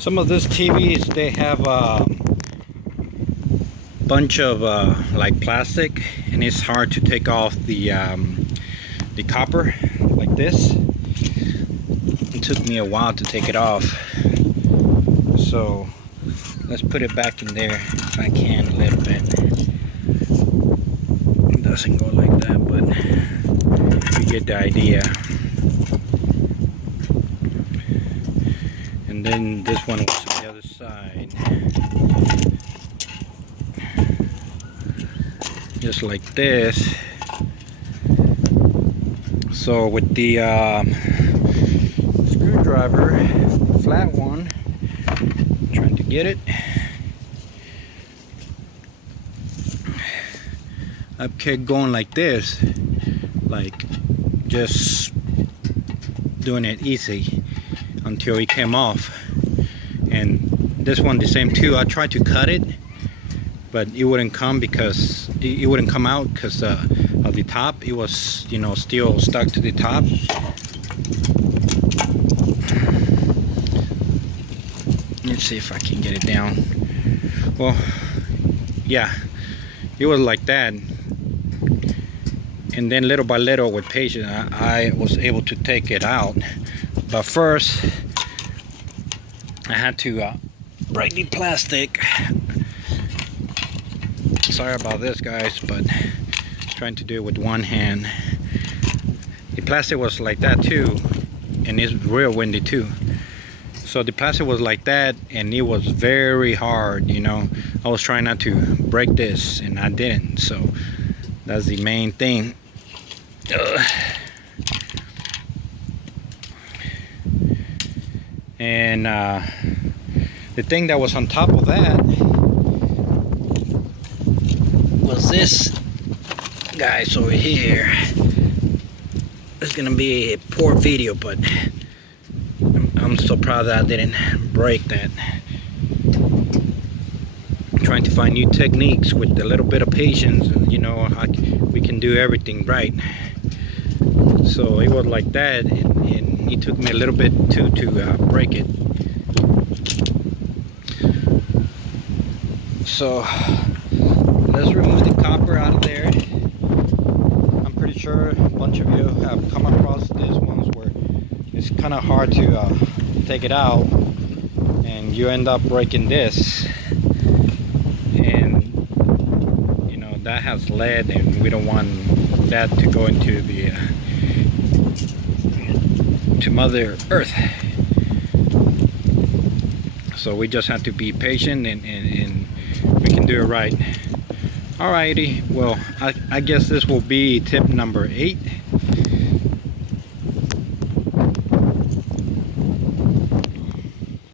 Some of these TVs, they have a bunch of like plastic, and it's hard to take off the copper like this. It took me a while to take it off, so let's put it back in there if I can a little bit. It doesn't go like that, but you get the idea. And then this one was on the other side, just like this. So with the screwdriver, flat one, trying to get it, I kept going like this, like just doing it easy until it came off. And this one the same too. I tried to cut it, but it wouldn't come because it wouldn't come out because of the top. It was, you know, still stuck to the top. Let's see if I can get it down. Well, yeah, it was like that. And then little by little, with patience, I was able to take it out. But first, I had to break the plastic. Sorry about this, guys, but trying to do it with one hand. The plastic was like that too, and it's real windy too. So the plastic was like that, and it was very hard, you know. I was trying not to break this, and I didn't. So that's the main thing. And the thing that was on top of that was this guys over here. It's gonna be a poor video, but I'm so proud that I didn't break that. I'm trying to find new techniques with a little bit of patience, and you know, we can do everything right. So it was like that, and it took me a little bit to break it. So let's remove the copper out of there. I'm pretty sure a bunch of you have come across these ones where it's kind of hard to take it out, and you end up breaking this. And you know, that has lead, and we don't want that to go into the to Mother Earth. So we just have to be patient, and we can do it right. Alrighty, well, I guess this will be tip number 8.